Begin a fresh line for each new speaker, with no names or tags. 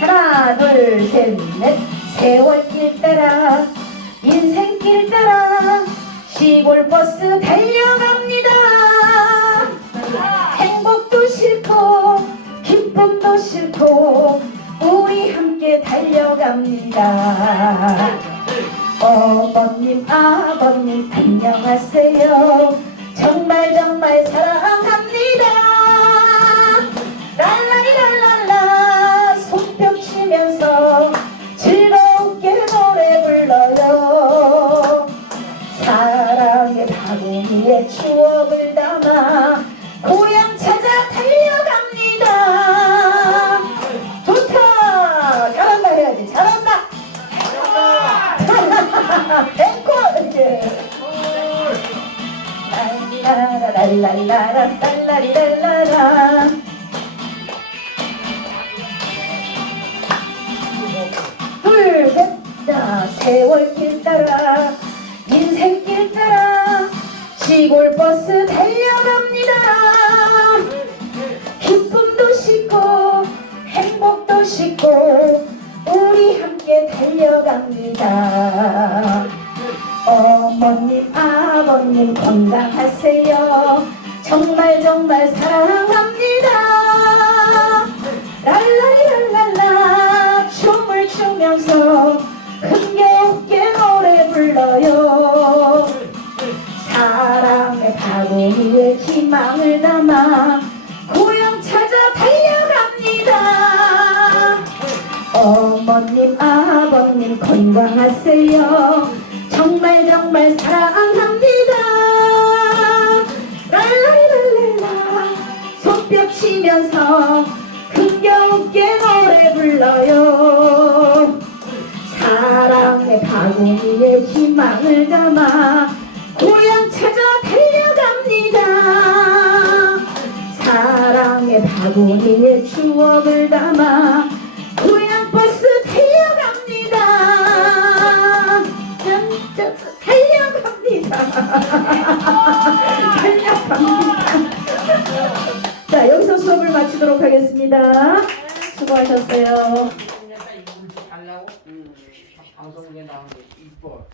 하나 둘 셋 넷. 세월길 따라 인생길 따라 시골 버스 달려갑니다. 행복도 싫고 기쁨도 싫고 우리 함께 달려갑니다. 어머님 아버님 안녕하세요. 정말 정말 사랑 추억을 담아 고향 찾아 달려갑니다. 좋다. 잘한다 해야지. 잘한다. 랄라라랄라라 딸라리랄라라 둘셋 자 세월길 따라 인생길 따라 시골 버스 달려갑니다. 기쁨도 싣고 행복도 싣고 우리 함께 달려갑니다. 어머님 아버님 건강하세요. 정말 정말 사랑합니다 바구니에 희망을 담아 고향 찾아 달려갑니다. 어머님 아버님 건강하세요. 정말 정말 사랑합니다. 랄랄랄랄라. 손뼉 치면서 흥겨운게 노래 불러요. 사랑의 바구니에 희망을 담아 고향 찾아 달려갑니다. 사랑의 바구니에 추억을 담아 고향 버스 달려갑니다. 달려갑니다. 달려갑니다. 자 여기서 수업을 마치도록 하겠습니다. 수고하셨어요.
달라고 방송국에 나온 게 이뻐.